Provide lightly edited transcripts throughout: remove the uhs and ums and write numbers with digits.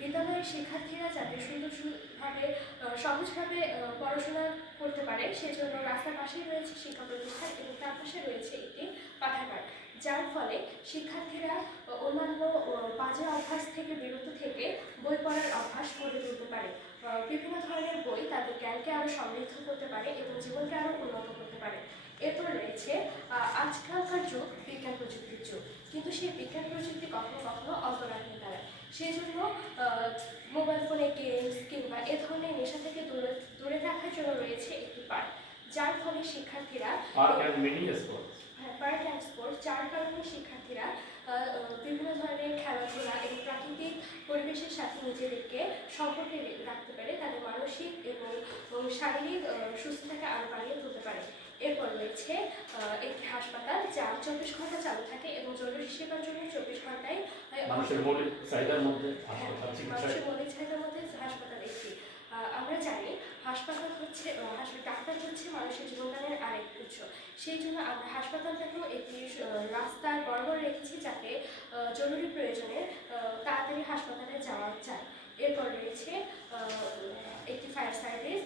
বিদ্যালয়ের শিক্ষার্থীরা যাতে সুন্দরভাবে সহজভাবে পড়াশোনা করতে পারে সেজন্য রাস্তার পাশেই রয়েছে শিক্ষা প্রতিষ্ঠান এবং তার পাশে রয়েছে একটি পাঠাগার, যার ফলে শিক্ষার্থীরা অন্যান্য বাজে অভ্যাস থেকে বিরত থেকে বই পড়ার অভ্যাস গড়ে তুলতে পারে। বিভিন্ন ধরনের বই তাদের জ্ঞানকে আরও সমৃদ্ধ করতে পারে এবং জীবনকে আরও উন্নত করতে পারে। এরপর রয়েছে আজকালকার যুগ বিজ্ঞান প্রযুক্তির যুগ, কিন্তু সেই বিজ্ঞান প্রযুক্তি কখনো কখনো অপরাধে দাঁড়ায়। সেই জন্য মোবাইল ফোনে গেমস কিংবা এ ধরনের নেশা থেকে দূরে রাখার জন্য রয়েছে একটি পার্ক, যার ফলে শিক্ষার্থীরা পার্ক অ্যান্ড স্পোর্টস, যার কারণে শিক্ষার্থীরা বিভিন্ন ধরনের খেলাধুলা এবং প্রাকৃতিক পরিবেশের সাথে নিজেদেরকে সম্পর্কে রাখতে পারে, তাদের মানসিক এবং শারীরিক সুস্থতাকে আরও বাড়িয়ে তুলতে পারে। এরপর রয়েছে একটি হাসপাতাল, যা 24 ঘন্টা চালু থাকে এবং জরুরি সেবার জন্য 24 ঘন্টায় মানুষের মৌলিক চাহিদার মধ্যে হাসপাতাল একটি। আমরা জানি হাসপাতাল হচ্ছে ডাক্তার হচ্ছে মানুষের জীবনদানের আরেক উৎস। সেই জন্য আমরা হাসপাতালটাকেও একটি রাস্তার বরাবর রেখেছি, যাতে জরুরি প্রয়োজনে তাড়াতাড়ি হাসপাতালে যাওয়া যায়। এরপর রয়েছে একটি ফায়ার সার্ভিস।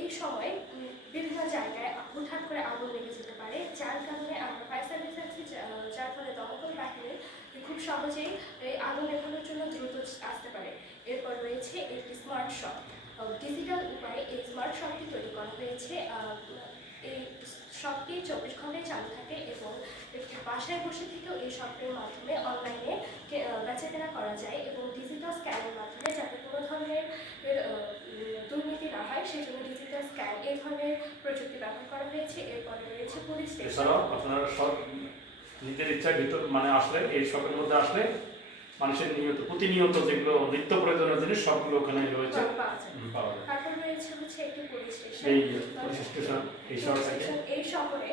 এই সময় বিভিন্ন জায়গায় হুটহাট করে আগুন লেগে যেতে পারে, যার কারণে আমরা ফায়ার সার্ভিস আছি, যার ফলে দমকল বাহিনী খুব সহজেই এই আগুন নেভানোর জন্য দ্রুত আসতে পারে। এরপর রয়েছে একটি স্মার্ট শপ। ডিজিটাল উপায়ে এই স্মার্ট শপটি তৈরি করা হয়েছে। এই শপটি 24 ঘন্টায় চালু থাকে এবং একটি বাসায় বসে থেকেও এই শপের মাধ্যমে অনলাইনে বেচাকেনা করা যায় এবং ডিজিটাল স্ক্যানের মাধ্যমে, যাতে কোনো ধরনের দুর্নীতি না হয় সেই জন্য ডিজিটাল স্ক্যান এই ধরনের প্রযুক্তি ব্যবহার করা হয়েছে। এরপরে রয়েছে পুলিশ স্টেশন। আপনারা সব নিজের ইচ্ছার ভিতর আসলে এই শপের মধ্যে আসলে মানুষের প্রতিনিয়ত যেগুলো নিত্য প্রয়োজনীয় জিনিস সবগুলো ওখানে রয়েছে, পাওয়া যায়। তারপর রয়েছে একটি পুলিশ স্টেশন। এই শহরে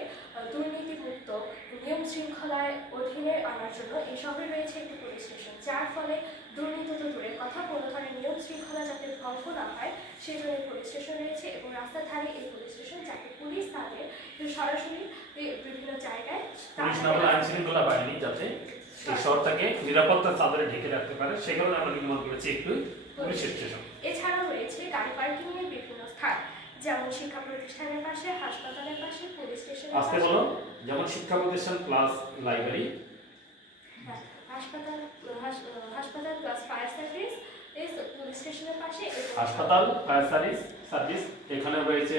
দুর্নীতিমুক্ত নিয়ম শৃঙ্খলার অধীনে আনার জন্য এই শহরে রয়েছে একটি পুলিশ স্টেশন, যার ফলে দুর্নীতি তো দূরের কথা, কোনো ধরনের নিয়ম শৃঙ্খলা যাতে ভঙ্গ না হয় সেই জন্য পুলিশ স্টেশন রয়েছে এবং রাস্তার ধারে এই পুলিশ স্টেশন, যাতে পুলিশ তাদের সরাসরি বিভিন্ন জায়গায় আইন শৃঙ্খলা বাহিনী যাতে এই শহরটাকে নিরাপত্তার চাদরে ঢেকে রাখতে পারে, সেই কারণে আমরা নির্মাণ করেছি একটু পুলিশ স্টেশন। এছাড়াও রয়েছে গাড়ি পার্কিং এর বিভিন্ন স্থান, যেমন শিক্ষা প্রতিষ্ঠানের পাশে, হাসপাতালের পাশে, পুলিশ স্টেশনের পাশে। যেমন শিক্ষা প্রতিষ্ঠান প্লাস লাইব্রেরি, হাসপাতাল প্লাস ফায়ার সার্ভিস, পুলিশ স্টেশনের পাশে হাসপাতাল ফায়ার সার্ভিস এখানে রয়েছে।